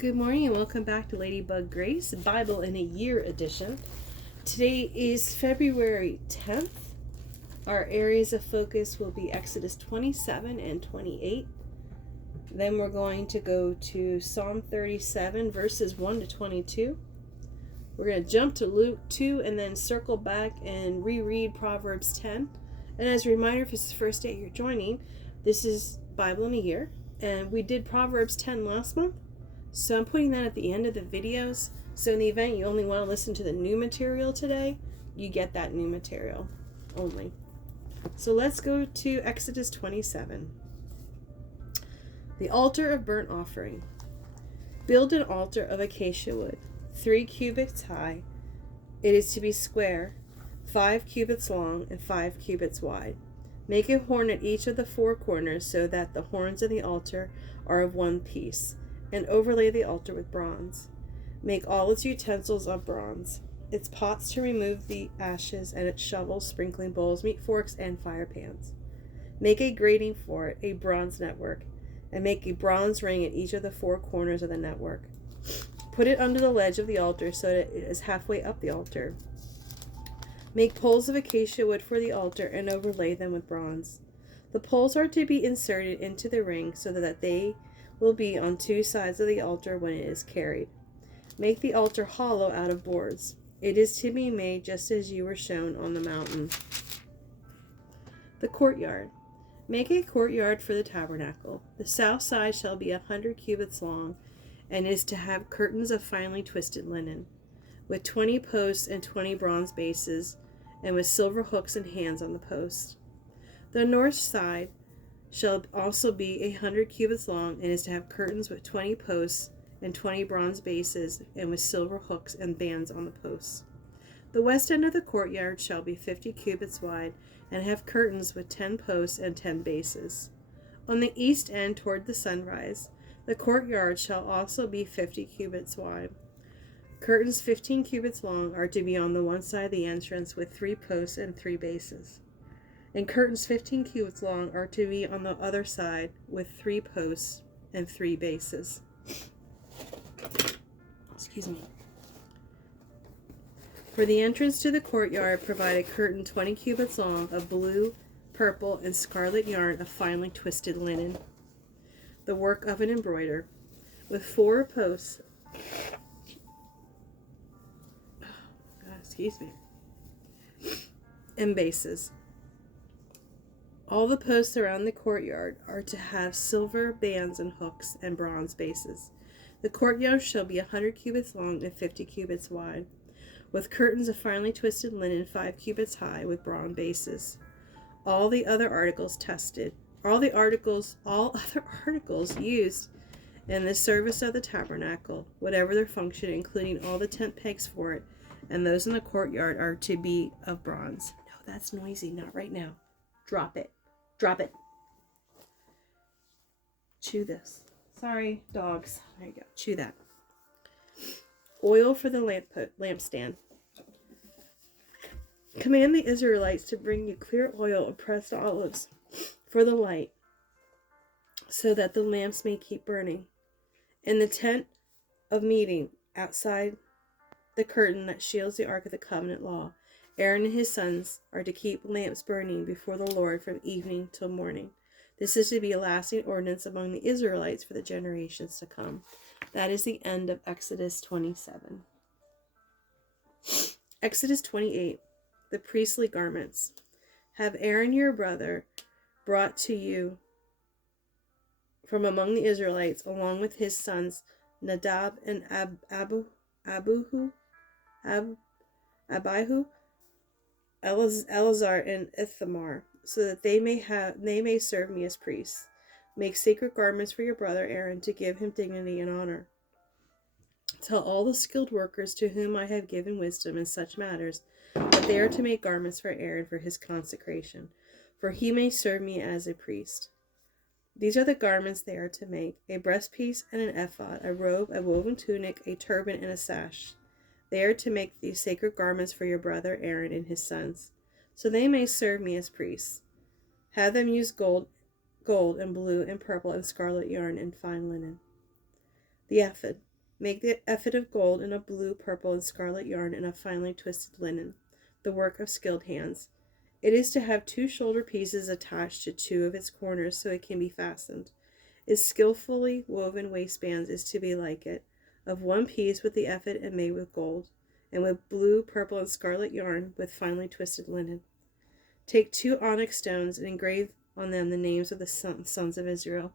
Good morning and welcome back to Ladybug Grace, Bible in a Year edition. Today is February 10th. Our areas of focus will be Exodus 27 and 28. Then we're going to go to Psalm 37 verses 1 to 22. We're going to jump to Luke 2 and then circle back and reread Proverbs 10. And as a reminder, if it's the first day you're joining, this is Bible in a Year. And we did Proverbs 10 last month. So I'm putting that at the end of the videos. So in the event you only want to listen to the new material today, you get that new material only. So let's go to Exodus 27. The altar of burnt offering. Build an altar of acacia wood, 3 cubits high. It is to be square, 5 cubits long and 5 cubits wide. Make a horn at each of the 4 corners so that the horns of the altar are of one piece, and overlay the altar with bronze. Make all its utensils of bronze, its pots to remove the ashes, and its shovels, sprinkling bowls, meat forks, and fire pans. Make a grating for it, a bronze network, and make a bronze ring at each of the 4 corners of the network. Put it under the ledge of the altar so that it is halfway up the altar. Make poles of acacia wood for the altar and overlay them with bronze. The poles are to be inserted into the ring so that they will be on 2 sides of the altar when it is carried. Make the altar hollow out of boards. It is to be made just as you were shown on the mountain. The courtyard. Make a courtyard for the tabernacle. The south side shall be 100 cubits long, and is to have curtains of finely twisted linen, with 20 posts and 20 bronze bases, and with silver hooks and hands on the posts. The north side shall also be 100 cubits long, and is to have curtains with 20 posts and 20 bronze bases, and with silver hooks and bands on the posts. The west end of the courtyard shall be 50 cubits wide, and have curtains with 10 posts and 10 bases. On the east end toward the sunrise, the courtyard shall also be 50 cubits wide. Curtains 15 cubits long are to be on the one side of the entrance, with 3 posts and 3 bases. And curtains 15 cubits long are to be on the other side, with 3 posts and 3 bases. Excuse me. For the entrance to the courtyard, provide a curtain 20 cubits long of blue, purple, and scarlet yarn of finely twisted linen, the work of an embroider, with 4 posts. And bases. All the posts around the courtyard are to have silver bands and hooks and bronze bases. The courtyard shall be 100 cubits long and 50 cubits wide, with curtains of finely twisted linen 5 cubits high, with bronze bases. All other articles used in the service of the tabernacle, whatever their function, including all the tent pegs for it, and those in the courtyard, are to be of bronze. No, that's noisy. Not right now. Drop it. Drop it. Chew this. Sorry, dogs. There you go. Chew that. Oil for the lampstand. Command the Israelites to bring you clear oil of pressed olives for the light, so that the lamps may keep burning. In the tent of meeting, outside the curtain that shields the ark of the covenant law, Aaron and his sons are to keep lamps burning before the Lord from evening till morning. This is to be a lasting ordinance among the Israelites for the generations to come. That is the end of Exodus 27. Exodus 28. The priestly garments. Have Aaron your brother brought to you from among the Israelites, along with his sons Nadab and Abihu, Eleazar and Ithamar, so that they may serve me as priests. Make sacred garments for your brother Aaron, to give him dignity and honor. Tell all the skilled workers to whom I have given wisdom in such matters that they are to make garments for Aaron for his consecration, for he may serve me as a priest. These are the garments they are to make: a breastpiece and an ephod, a robe, a woven tunic, a turban, and a sash. They are to make these sacred garments for your brother Aaron and his sons, so they may serve me as priests. Have them use gold and blue and purple and scarlet yarn and fine linen. The ephod. Make the ephod of gold in a blue, purple, and scarlet yarn and a finely twisted linen, the work of skilled hands. It is to have 2 shoulder pieces attached to 2 of its corners so it can be fastened. Its skillfully woven waistbands is to be like it, of 1 piece with the ephod and made with gold, and with blue, purple, and scarlet yarn with finely twisted linen. Take 2 onyx stones and engrave on them the names of the sons of Israel,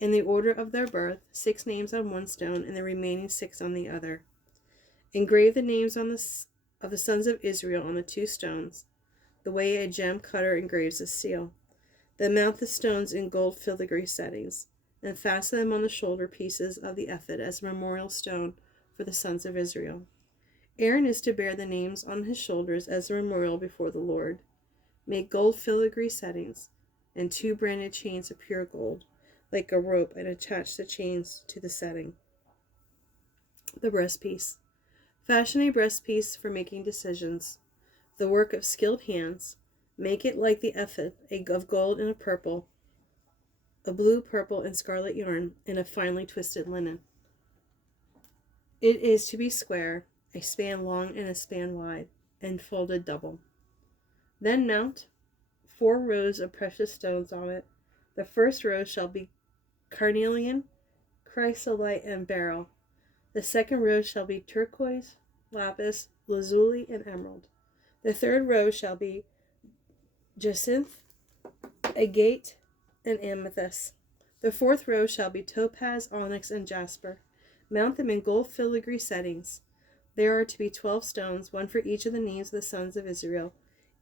in the order of their birth, 6 names on 1 stone and the remaining 6 on the other. Engrave the names of the sons of Israel on the 2 stones, the way a gem cutter engraves a seal. Then mount the stones in gold filigree settings, and fasten them on the shoulder pieces of the ephod as a memorial stone for the sons of Israel. Aaron is to bear the names on his shoulders as a memorial before the Lord. Make gold filigree settings and 2 branded chains of pure gold, like a rope, and attach the chains to the setting. The breastpiece. Fashion a breastpiece for making decisions, the work of skilled hands. Make it like the ephod, of gold and a blue, purple, and scarlet yarn, and a finely twisted linen. It is to be square, a span long and a span wide, and folded double. Then mount 4 rows of precious stones on it. The first row shall be carnelian, chrysolite, and beryl. The second row shall be turquoise, lapis, lazuli, and emerald. The third row shall be jacinth, agate, and amethyst. The fourth row shall be topaz, onyx, and jasper. Mount them in gold filigree settings. There are to be 12 stones, 1 for each of the names of the sons of Israel,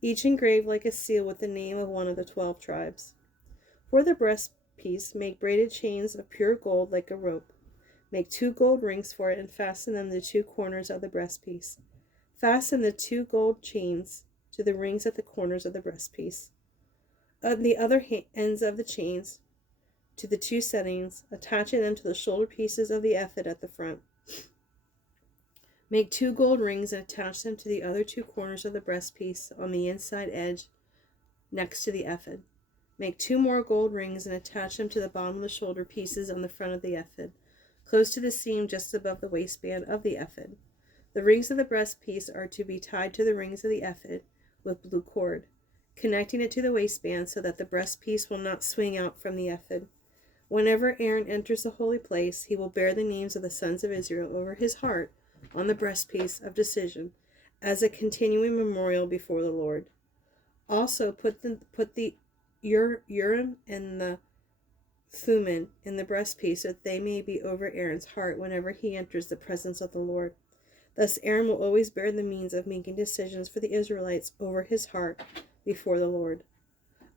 each engraved like a seal with the name of one of the 12 tribes. For the breastpiece, make braided chains of pure gold like a rope. Make 2 gold rings for it and fasten them to the 2 corners of the breastpiece. Fasten the 2 gold chains to the rings at the corners of the breastpiece. At the other ends of the chains to the 2 settings, attaching them to the shoulder pieces of the ephod at the front. Make 2 gold rings and attach them to the other 2 corners of the breastpiece on the inside edge next to the ephod. Make 2 more gold rings and attach them to the bottom of the shoulder pieces on the front of the ephod, close to the seam just above the waistband of the ephod. The rings of the breastpiece are to be tied to the rings of the ephod with blue cord, connecting it to the waistband so that the breastpiece will not swing out from the ephod. Whenever Aaron enters the holy place, he will bear the names of the sons of Israel over his heart on the breastpiece of decision as a continuing memorial before the Lord. Also put the Urim and the Thummim in the breastpiece so that they may be over Aaron's heart whenever he enters the presence of the Lord. Thus Aaron will always bear the means of making decisions for the Israelites over his heart before the Lord.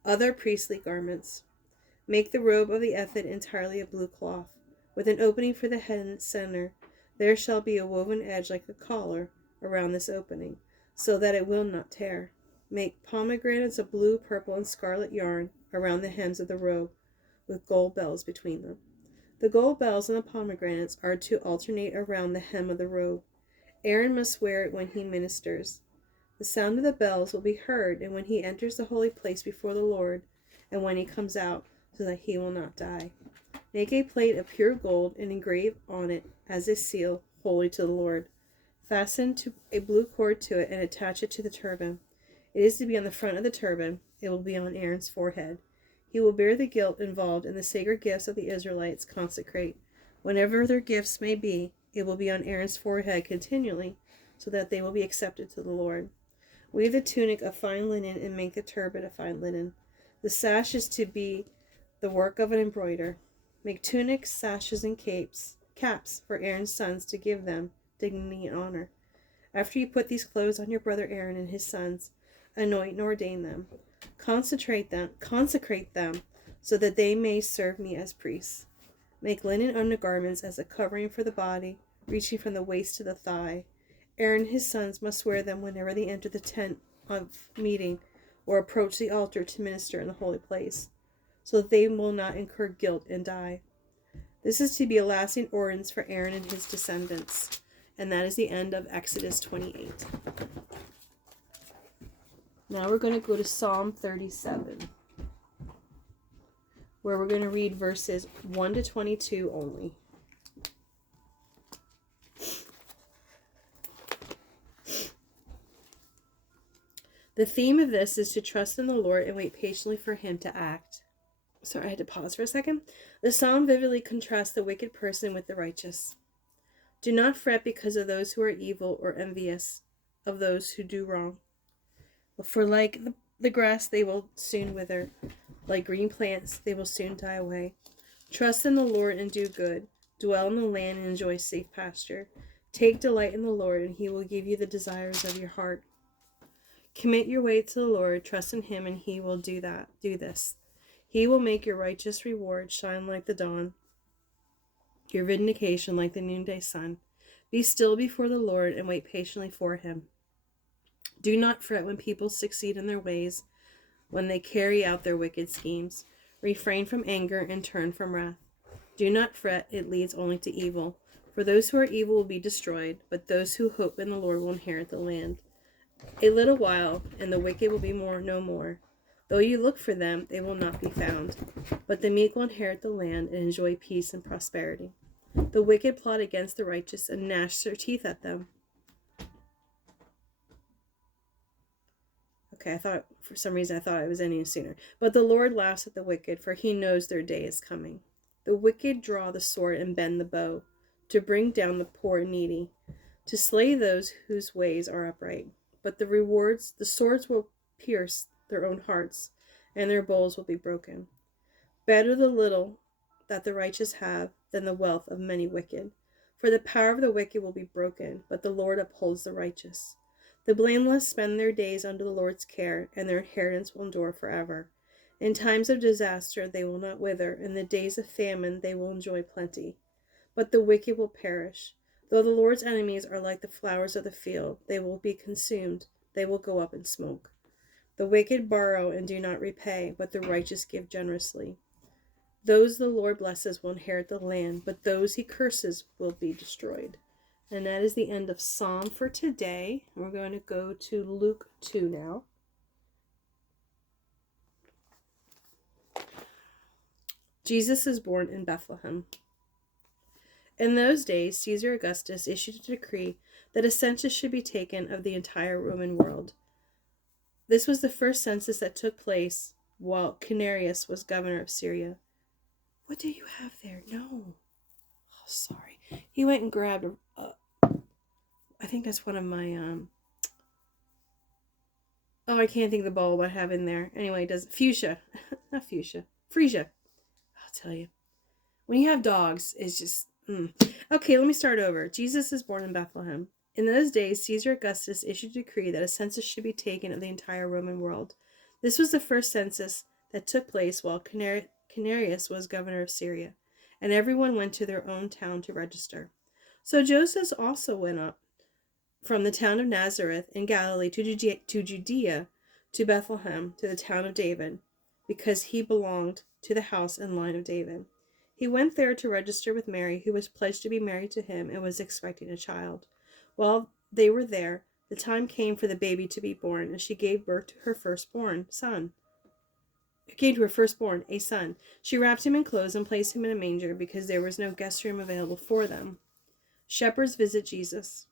Other priestly garments. Make the robe of the ephod entirely of blue cloth, with an opening for the head in its center. There shall be a woven edge like a collar around this opening, so that it will not tear. Make pomegranates of blue, purple, and scarlet yarn around the hems of the robe, with gold bells between them. The gold bells and the pomegranates are to alternate around the hem of the robe. Aaron must wear it when he ministers. The sound of the bells will be heard, and when he enters the holy place before the Lord, and when he comes out, so that he will not die. Make a plate of pure gold and engrave on it as a seal, holy to the Lord. Fasten a blue cord to it and attach it to the turban. It is to be on the front of the turban. It will be on Aaron's forehead. He will bear the guilt involved in the sacred gifts of the Israelites consecrate. Whenever their gifts may be, it will be on Aaron's forehead continually, so that they will be accepted to the Lord. Weave the tunic of fine linen and make the turban of fine linen. The sash is to be the work of an embroider. Make tunics, sashes, and caps for Aaron's sons to give them dignity and honor. After you put these clothes on your brother Aaron and his sons, anoint and ordain them. Consecrate them, so that they may serve me as priests. Make linen undergarments as a covering for the body, reaching from the waist to the thigh. Aaron and his sons must wear them whenever they enter the tent of meeting or approach the altar to minister in the holy place, so that they will not incur guilt and die. This is to be a lasting ordinance for Aaron and his descendants. And that is the end of Exodus 28. Now we're going to go to Psalm 37, where we're going to read verses 1 to 22 only. The theme of this is to trust in the Lord and wait patiently for him to act. Sorry, I had to pause for a second. The psalm vividly contrasts the wicked person with the righteous. Do not fret because of those who are evil or envious of those who do wrong. For like the grass, they will soon wither. Like green plants, they will soon die away. Trust in the Lord and do good. Dwell in the land and enjoy safe pasture. Take delight in the Lord, and he will give you the desires of your heart. Commit your way to the Lord, trust in him, and he will do this. He will make your righteous reward shine like the dawn, your vindication like the noonday sun. Be still before the Lord and wait patiently for him. Do not fret when people succeed in their ways, when they carry out their wicked schemes. Refrain from anger and turn from wrath. Do not fret, it leads only to evil. For those who are evil will be destroyed, but those who hope in the Lord will inherit the land. A little while, and the wicked will be no more. Though you look for them, they will not be found. But the meek will inherit the land and enjoy peace and prosperity. The wicked plot against the righteous and gnash their teeth at them. Okay, for some reason I thought I was ending sooner. But the Lord laughs at the wicked, for he knows their day is coming. The wicked draw the sword and bend the bow, to bring down the poor and needy, to slay those whose ways are upright. But the swords will pierce their own hearts, and their bows will be broken. Better the little that the righteous have than the wealth of many wicked. For the power of the wicked will be broken, but the Lord upholds the righteous. The blameless spend their days under the Lord's care, and their inheritance will endure forever. In times of disaster they will not wither, in the days of famine they will enjoy plenty. But the wicked will perish. Though the Lord's enemies are like the flowers of the field, they will be consumed, they will go up in smoke. The wicked borrow and do not repay, but the righteous give generously. Those the Lord blesses will inherit the land, but those he curses will be destroyed. And that is the end of Psalm for today. We're going to go to Luke 2 now. Jesus is born in Bethlehem. In those days, Caesar Augustus issued a decree that a census should be taken of the entire Roman world. This was the first census that took place while Quirinius was governor of Syria. What do you have there? No. Oh, sorry. He went and grabbed I think that's one of my, I can't think of the bulb I have in there. Anyway, it does fuchsia. Not fuchsia. Freesia. I'll tell you. When you have dogs, it's just, Okay, let me start over. Jesus is born in Bethlehem. In those days, Caesar Augustus issued a decree that a census should be taken of the entire Roman world. This was the first census that took place while Quirinius was governor of Syria, and everyone went to their own town to register. So Joseph also went up from the town of Nazareth in Galilee to Judea, to Bethlehem, to the town of David, because he belonged to the house and line of David. He went there to register with Mary, who was pledged to be married to him and was expecting a child. While they were there, the time came for the baby to be born, and she gave birth to her firstborn, a son. She wrapped him in clothes and placed him in a manger because there was no guest room available for them. Shepherds visit Jesus.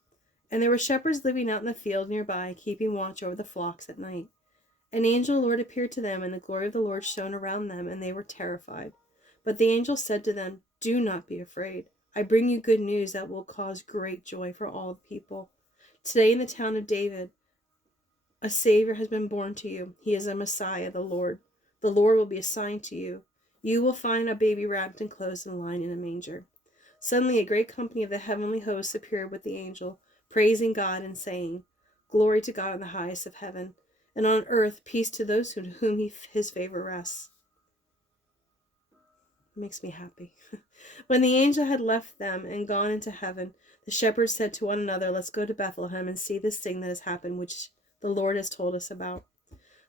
And there were shepherds living out in the field nearby, keeping watch over the flocks at night. An angel of the Lord appeared to them, and the glory of the Lord shone around them, and they were terrified. But the angel said to them, "Do not be afraid. I bring you good news that will cause great joy for all the people. Today in the town of David, a Savior has been born to you. He is a Messiah, the Lord. The Lord will be a sign to you. You will find a baby wrapped in clothes and lying in a manger." Suddenly a great company of the heavenly hosts appeared with the angel, praising God and saying, "Glory to God in the highest of heaven, and on earth peace to those to whom his favor rests." It makes me happy. When the angel had left them and gone into heaven, the shepherds said to one another, "Let's go to Bethlehem and see this thing that has happened, which the Lord has told us about."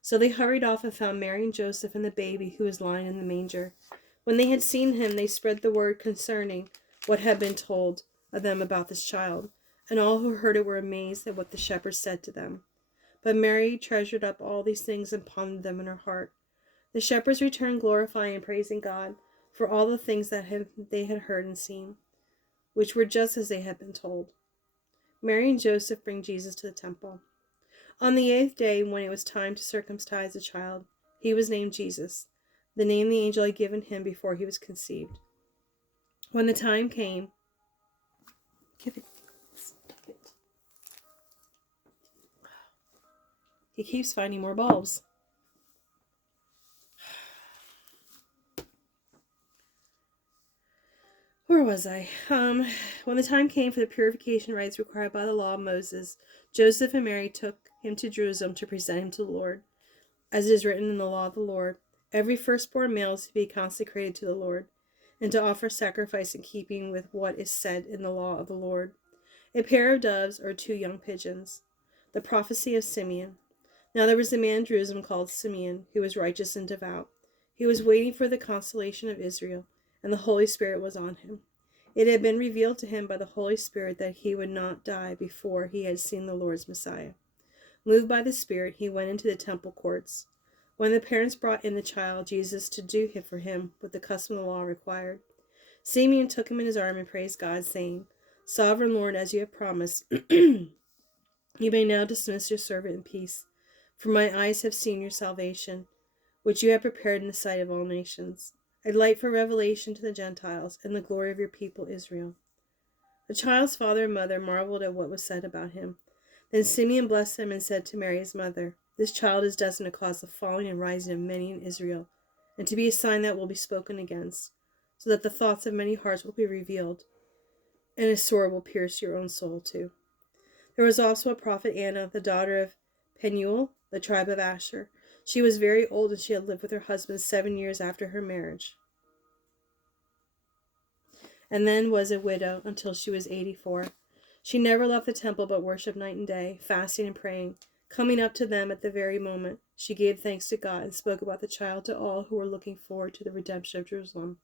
So they hurried off and found Mary and Joseph and the baby who was lying in the manger. When they had seen him, they spread the word concerning what had been told of them about this child. And all who heard it were amazed at what the shepherds said to them. But Mary treasured up all these things and pondered them in her heart. The shepherds returned glorifying and praising God for all the things that they had heard and seen, which were just as they had been told. Mary and Joseph bring Jesus to the temple. On the 8th day, when it was time to circumcise the child, he was named Jesus, the name the angel had given him before he was conceived. When the time came, he keeps finding more bulbs. Where was I? When the time came for the purification rites required by the law of Moses, Joseph and Mary took him to Jerusalem to present him to the Lord. As it is written in the law of the Lord, every firstborn male is to be consecrated to the Lord, and to offer sacrifice in keeping with what is said in the law of the Lord: a pair of doves or 2 young pigeons. The prophecy of Simeon. Now there was a man in Jerusalem called Simeon, who was righteous and devout. He was waiting for the consolation of Israel, and the Holy Spirit was on him. It had been revealed to him by the Holy Spirit that he would not die before he had seen the Lord's Messiah. Moved by the Spirit, he went into the temple courts. When the parents brought in the child Jesus to do for him what the custom of the law required, Simeon took him in his arm and praised God, saying, "Sovereign Lord, as you have promised, you may now dismiss your servant in peace, for my eyes have seen your salvation, which you have prepared in the sight of all nations, a light for revelation to the Gentiles, and the glory of your people Israel." The child's father and mother marveled at what was said about him. Then Simeon blessed him and said to Mary his mother, "This child is destined to cause the falling and rising of many in Israel, and to be a sign that will be spoken against, so that the thoughts of many hearts will be revealed, and a sword will pierce your own soul too." There was also a prophet Anna, the daughter of Penuel, the tribe of Asher. She was very old, and she had lived with her husband 7 years after her marriage, and then was a widow until she was 84. She never left the temple but worshipped night and day, fasting and praying. Coming up to them at the very moment, she gave thanks to God and spoke about the child to all who were looking forward to the redemption of Jerusalem.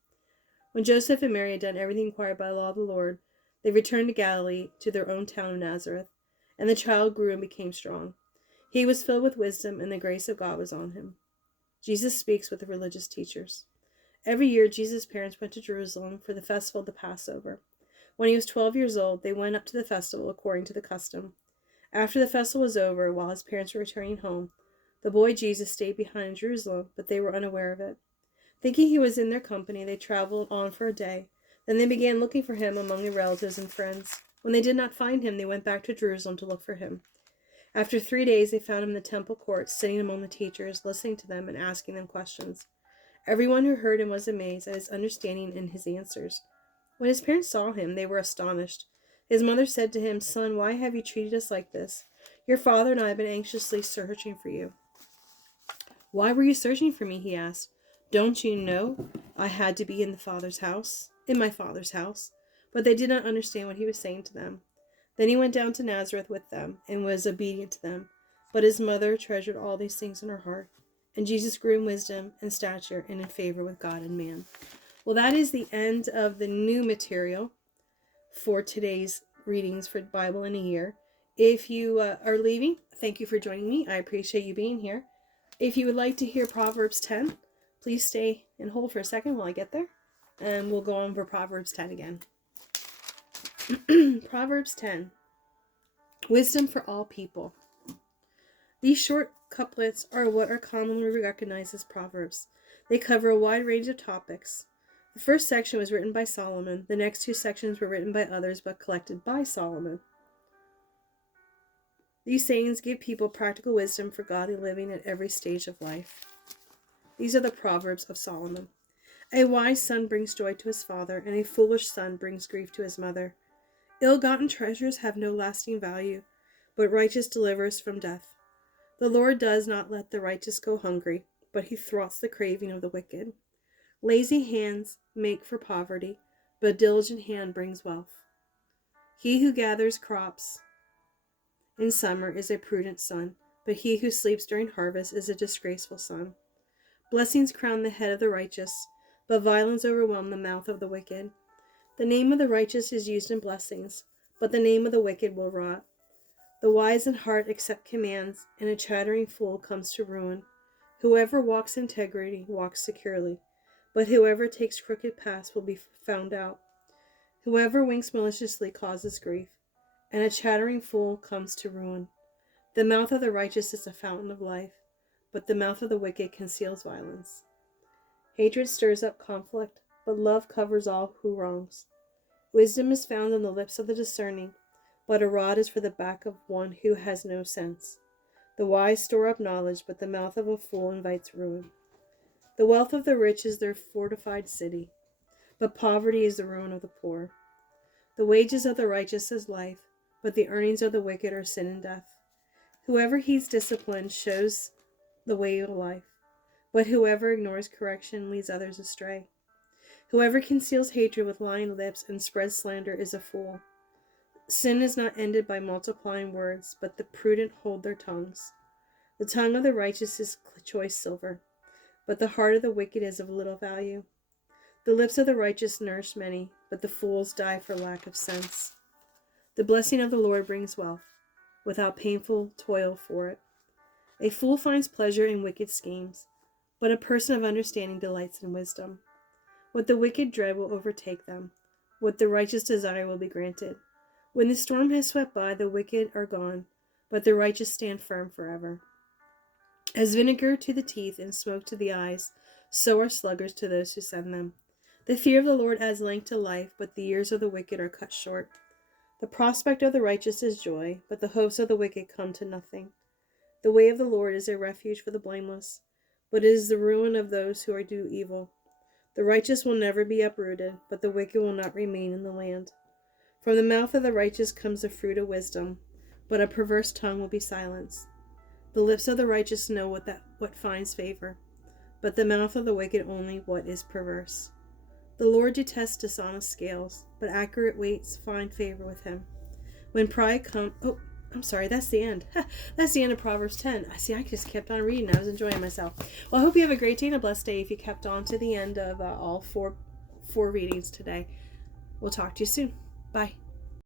When Joseph and Mary had done everything required by the law of the Lord, they returned to Galilee, to their own town of Nazareth, and the child grew and became strong. He was filled with wisdom, and the grace of God was on him. Jesus speaks with the religious teachers. Every year, Jesus' parents went to Jerusalem for the festival of the Passover. When he was 12 years old, they went up to the festival according to the custom. After the festival was over, while his parents were returning home, the boy Jesus stayed behind in Jerusalem, but they were unaware of it. Thinking he was in their company, they traveled on for a day. Then they began looking for him among their relatives and friends. When they did not find him, they went back to Jerusalem to look for him. After 3 days, they found him in the temple courts, sitting among the teachers, listening to them and asking them questions. Everyone who heard him was amazed at his understanding and his answers. When his parents saw him, they were astonished. His mother said to him, "Son, why have you treated us like this? Your father and I have been anxiously searching for you." "Why were you searching for me?" he asked. "Don't you know I had to be in my father's house?" But they did not understand what he was saying to them. Then he went down to Nazareth with them and was obedient to them. But his mother treasured all these things in her heart. And Jesus grew in wisdom and stature and in favor with God and man. Well, that is the end of the new material for today's readings for Bible in a Year. If you are leaving, thank you for joining me. I appreciate you being here. If you would like to hear Proverbs 10, please stay and hold for a second while I get there. And we'll go on for Proverbs 10 again. Proverbs 10. Wisdom for all people. These short couplets are what are commonly recognized as proverbs. They cover a wide range of topics. The first section was written by Solomon. The next 2 sections were written by others but collected by Solomon. These sayings give people practical wisdom for godly living at every stage of life. These are the Proverbs of Solomon. A wise son brings joy to his father, and a foolish son brings grief to his mother. Ill-gotten treasures have no lasting value, but righteous delivers from death. The Lord does not let the righteous go hungry, but he thwarts the craving of the wicked. Lazy hands make for poverty, but a diligent hand brings wealth. He who gathers crops in summer is a prudent son, but he who sleeps during harvest is a disgraceful son. Blessings crown the head of the righteous, but violence overwhelms the mouth of the wicked. The name of the righteous is used in blessings, but the name of the wicked will rot. The wise in heart accept commands, and a chattering fool comes to ruin. Whoever walks in integrity walks securely, but whoever takes crooked paths will be found out. Whoever winks maliciously causes grief, and a chattering fool comes to ruin. The mouth of the righteous is a fountain of life, but the mouth of the wicked conceals violence. Hatred stirs up conflict, but love covers all who wrongs. Wisdom is found on the lips of the discerning, but a rod is for the back of one who has no sense. The wise store up knowledge, but the mouth of a fool invites ruin. The wealth of the rich is their fortified city, but poverty is the ruin of the poor. The wages of the righteous is life, but the earnings of the wicked are sin and death. Whoever heeds discipline shows the way of life, but whoever ignores correction leads others astray. Whoever conceals hatred with lying lips and spreads slander is a fool. Sin is not ended by multiplying words, but the prudent hold their tongues. The tongue of the righteous is choice silver, but the heart of the wicked is of little value. The lips of the righteous nourish many, but the fools die for lack of sense. The blessing of the Lord brings wealth, without painful toil for it. A fool finds pleasure in wicked schemes, but a person of understanding delights in wisdom. What the wicked dread will overtake them. What the righteous desire will be granted. When the storm has swept by, the wicked are gone, but the righteous stand firm forever. As vinegar to the teeth and smoke to the eyes, so are sluggards to those who send them. The fear of the Lord adds length to life, but the years of the wicked are cut short. The prospect of the righteous is joy, but the hopes of the wicked come to nothing. The way of the Lord is a refuge for the blameless, but it is the ruin of those who do evil. The righteous will never be uprooted, but the wicked will not remain in the land. From the mouth of the righteous comes the fruit of wisdom, but a perverse tongue will be silenced. The lips of the righteous know what finds favor, but the mouth of the wicked only what is perverse. The Lord detests dishonest scales, but accurate weights find favor with him. When pride comes... Oh, I'm sorry, that's the end. That's the end of Proverbs 10. See, I just kept on reading. I was enjoying myself. Well, I hope you have a great day and a blessed day if you kept on to the end of all four readings today. We'll talk to you soon. Bye.